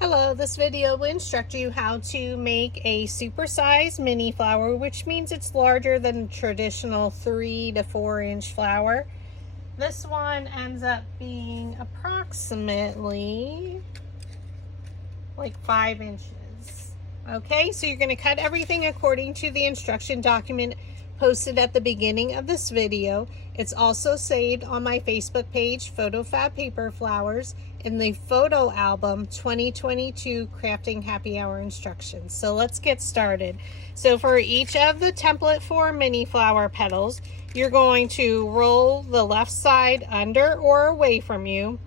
Hello, this video will instruct you how to make a supersized mini flower, which means it's larger than a traditional 3 to 4 inch flower. This one ends up being approximately like 5 inches. Okay, so you're going to cut everything according to the instruction document posted at the beginning of this video. It's also saved on my Facebook page, PhotoFabPaperFlowers, in the photo album 2022 Crafting Happy Hour Instructions. So let's get started. So for each of the template for mini flower petals, you're going to roll the left side under or away from you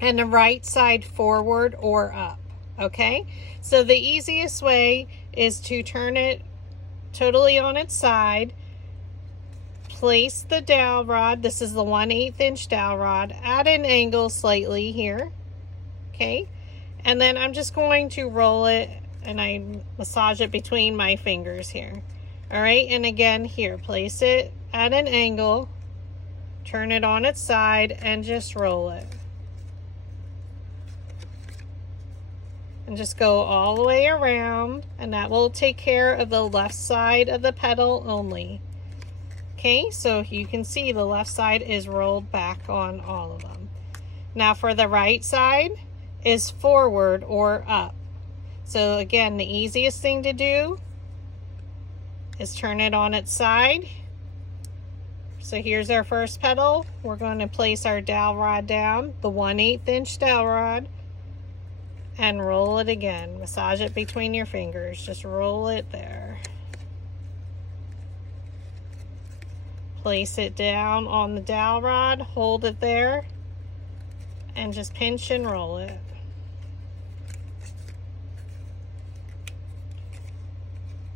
and the right side forward or up. Okay, so the easiest way is to turn it totally on its side. Place the dowel rod, this is the 1/8 inch dowel rod, at an angle slightly here. Okay, and then I'm just going to roll it and I massage it between my fingers here. All right, and again here, place it at an angle, turn it on its side, and just roll it. And just go all the way around, and that will take care of the left side of the petal only. Okay, so you can see the left side is rolled back on all of them. Now for the right side is forward or up. So again, the easiest thing to do is turn it on its side. So here's our first petal. We're going to place our dowel rod down, the 1/8 inch dowel rod, and roll it again. Massage it between your fingers. Just roll it there. Place it down on the dowel rod, hold it there, and just pinch and roll it.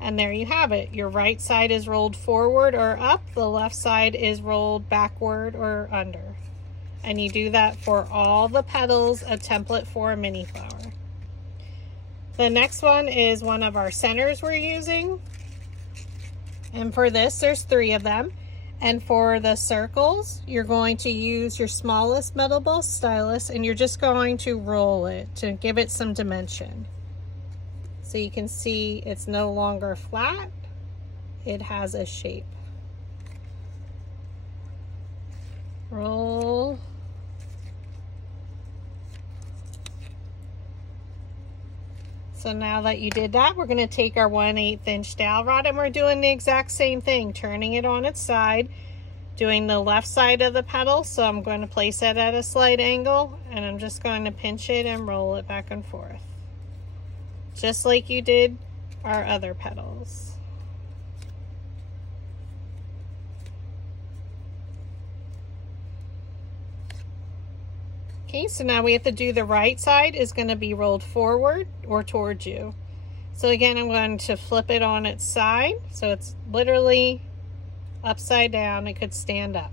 And there you have it. Your right side is rolled forward or up, the left side is rolled backward or under. And you do that for all the petals of template for a mini flower. The next one is one of our centers we're using. And for this, there's 3 of them. And for the circles, you're going to use your smallest metal ball stylus, and you're just going to roll it to give it some dimension. So you can see it's no longer flat, it has a shape. Roll. So now that you did that, we're going to take our 1/8 inch dowel rod and we're doing the exact same thing, turning it on its side, doing the left side of the petal. So I'm going to place it at a slight angle and I'm just going to pinch it and roll it back and forth, just like you did our other petals. Okay, so now we have to do the right side is going to be rolled forward or towards you. So again, I'm going to flip it on its side. So it's literally upside down. It could stand up.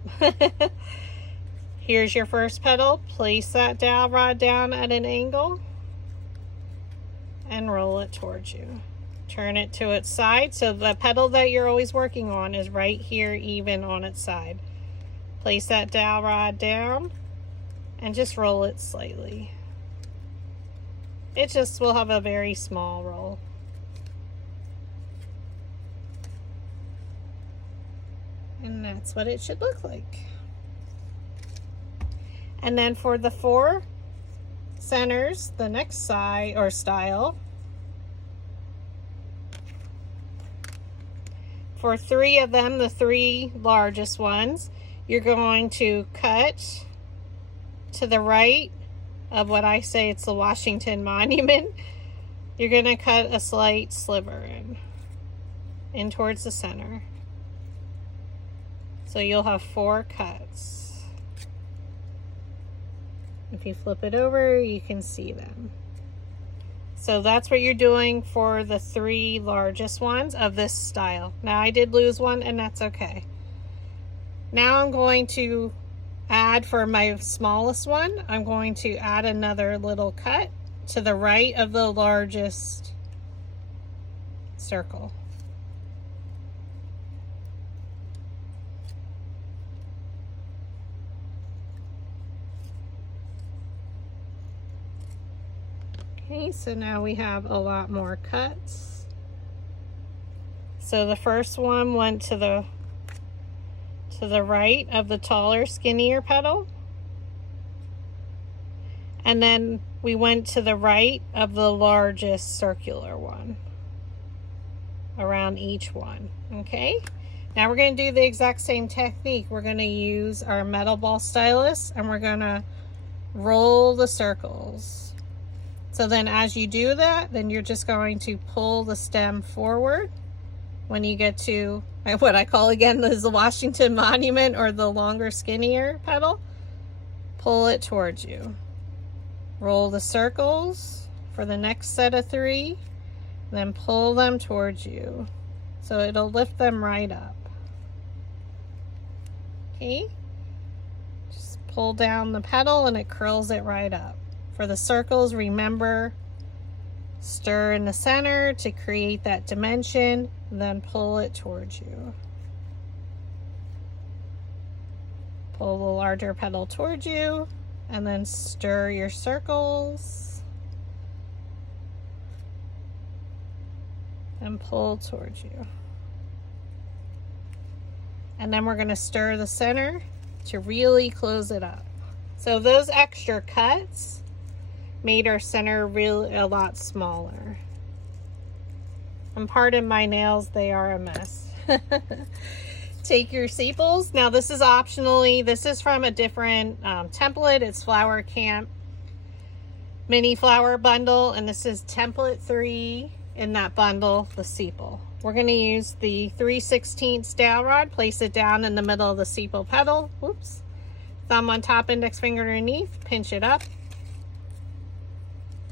Here's your first petal. Place that dowel rod down at an angle and roll it towards you. Turn it to its side. So the petal that you're always working on is right here, even on its side. Place that dowel rod down and just roll it slightly. It just will have a very small roll. And that's what it should look like. And then for the 4 centers, the next side or style, for 3 of them, the 3 largest ones, you're going to cut to the right of what I say it's the Washington Monument. You're going to cut a slight sliver in towards the center. So you'll have 4 cuts. If you flip it over, you can see them. So that's what you're doing for the 3 largest ones of this style. Now I did lose one and that's okay. Now I'm going to add, for my smallest one, I'm going to add another little cut to the right of the largest circle. Okay, so now we have a lot more cuts. So the first one went to the right of the taller, skinnier petal. And then we went to the right of the largest circular one around each one. Okay, now we're going to do the exact same technique. We're going to use our metal ball stylus and we're going to roll the circles. So then as you do that, then you're just going to pull the stem forward when you get to what I call again is the Washington Monument, or the longer, skinnier petal. Pull it towards you. Roll the circles for the next set of 3, then pull them towards you. So it'll lift them right up. Okay? Just pull down the petal and it curls it right up. For the circles, remember, stir in the center to create that dimension, then pull it towards you. Pull the larger petal towards you, and then stir your circles and pull towards you. And then we're going to stir the center to really close it up. So those extra cuts made our center really a lot smaller. And pardon my nails, they are a mess. Take your sepals. Now this is optionally, this is from a different template. It's Flower Camp Mini Flower Bundle, and this is template 3 in that bundle, the sepal. We're going to use the 3/16 dowel rod, place it down in the middle of the sepal petal. Whoops. Thumb on top, index finger underneath, pinch it up.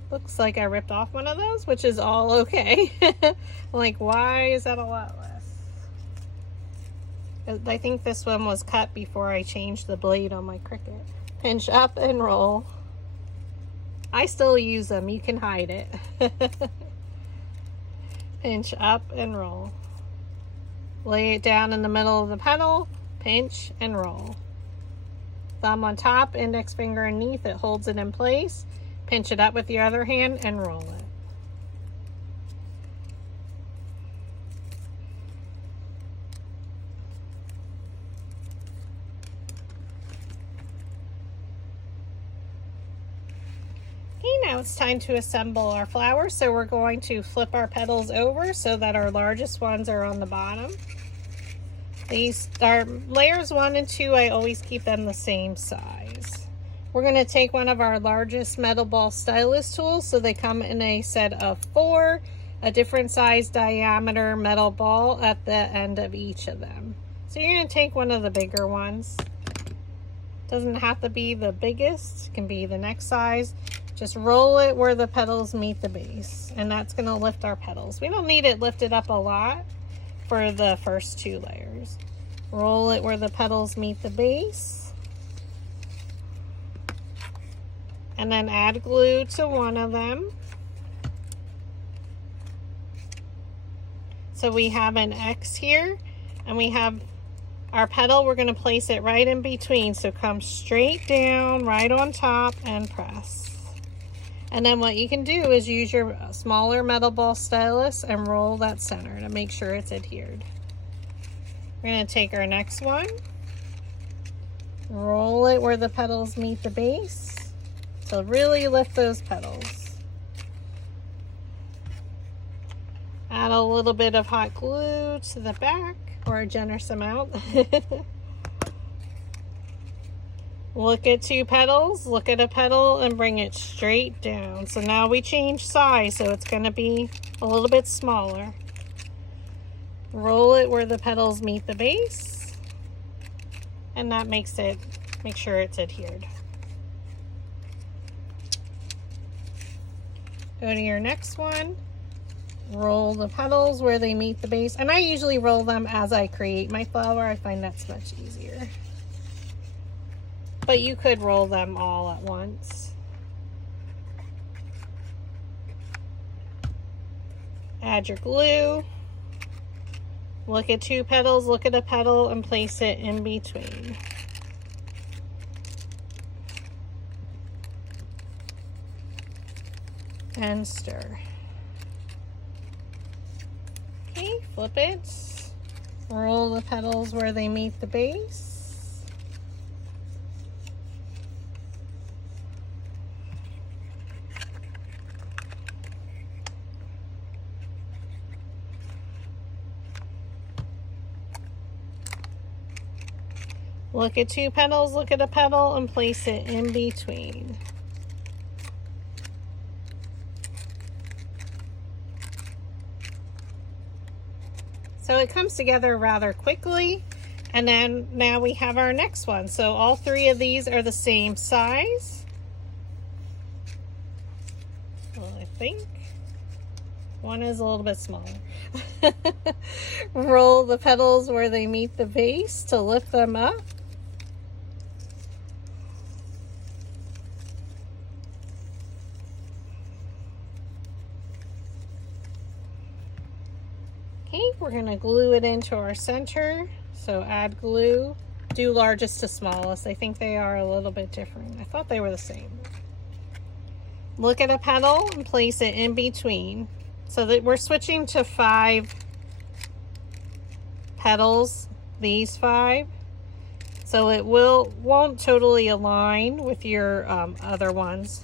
Looks like I ripped off one of those, which is all okay. Like, why is that a lot less? I think this one was cut before I changed the blade on my Cricut. Pinch up and roll. I still use them. You can hide it. Pinch up and roll. Lay it down in the middle of the petal. Pinch and roll. Thumb on top, index finger underneath. It holds it in place. Pinch it up with your other hand and roll it. Okay, now it's time to assemble our flowers. So we're going to flip our petals over so that our largest ones are on the bottom. These are layers 1 and 2. I always keep them the same size. We're going to take one of our largest metal ball stylus tools. So they come in a set of 4, a different size diameter metal ball at the end of each of them. So you're going to take one of the bigger ones. Doesn't have to be the biggest, it can be the next size. Just roll it where the petals meet the base, and that's going to lift our petals. We don't need it lifted up a lot for the first 2 layers. Roll it where the petals meet the base. And then add glue to one of them. So we have an X here, and we have our petal. We're going to place it right in between. So come straight down, right on top, and press. And then what you can do is use your smaller metal ball stylus and roll that center to make sure it's adhered. We're going to take our next one, roll it where the petals meet the base. So really lift those petals. Add a little bit of hot glue to the back, or a generous amount. Look at 2 petals, look at a petal, and bring it straight down. So now we change size, so it's going to be a little bit smaller. Roll it where the petals meet the base, and that makes it, make sure it's adhered. Go to your next one, roll the petals where they meet the base, and I usually roll them as I create my flower. I find that's much easier. But you could roll them all at once. Add your glue. Look at 2 petals, look at a petal, and place it in between. and stir. Okay, flip it. Roll the petals where they meet the base. Look at two petals, look at a petal, and place it in between. So it comes together rather quickly. And then now we have our next one. So all three of these are the same size. Well, I think one is a little bit smaller. Roll the petals where they meet the base to lift them up. Okay, we're gonna glue it into our center. So add glue, do largest to smallest. I think they are a little bit different. I thought they were the same. Look at a petal and place it in between. So that we're switching to 5 petals, these 5. So it won't totally align with your other ones.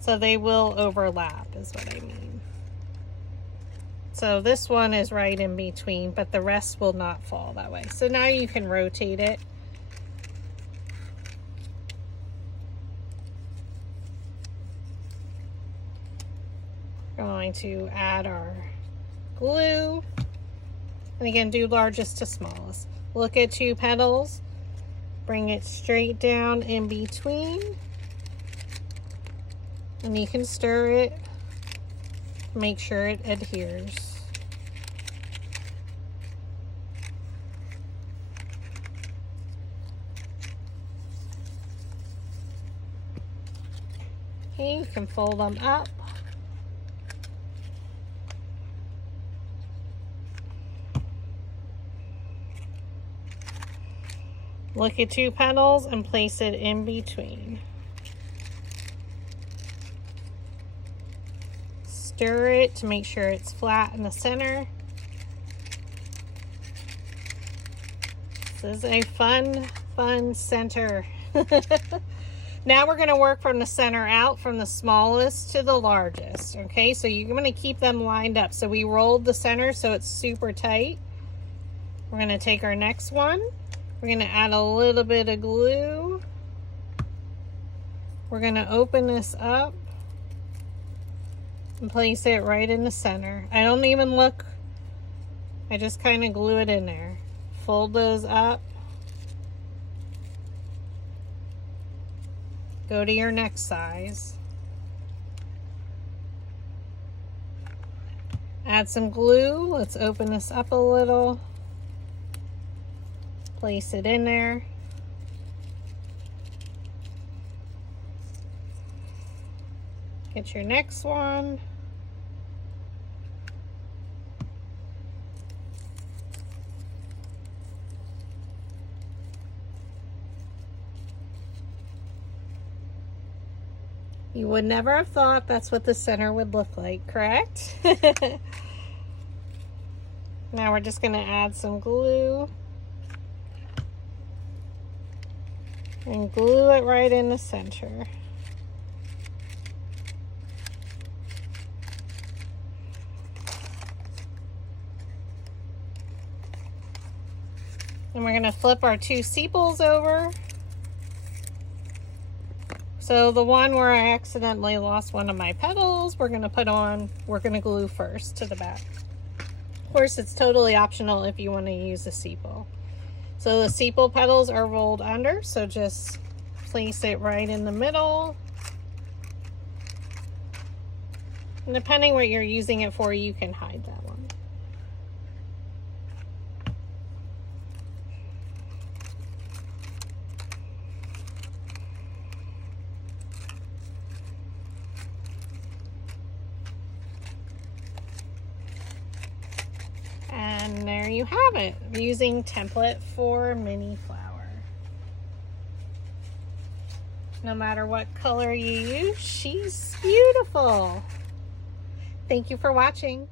So they will overlap is what I mean. So this one is right in between, but the rest will not fall that way. So now you can rotate it. We're going to add our glue. And again, do largest to smallest. Look at 2 petals. Bring it straight down in between. And you can stir it. Make sure it adheres. Okay, you can fold them up. Look at 2 petals and place it in between. Stir it to make sure it's flat in the center. This is a fun center. Now we're going to work from the center out, from the smallest to the largest. Okay, so you're going to keep them lined up. So we rolled the center so it's super tight. We're going to take our next one. We're going to add a little bit of glue. We're going to open this up and place it right in the center. I don't even look. I just kind of glue it in there. Fold those up. Go to your next size. Add some glue. Let's open this up a little. Place it in there. Get your next one. You would never have thought that's what the center would look like, correct? Now we're just going to add some glue. And glue it right in the center. And we're going to flip our 2 sepals over. So the one where I accidentally lost one of my petals, we're going to glue first to the back. Of course, it's totally optional if you want to use a sepal. So the sepal petals are rolled under, so just place it right in the middle. And depending what you're using it for, you can hide that one. And there you have it, using template for mini flower. No matter what color you use, she's beautiful. Thank you for watching.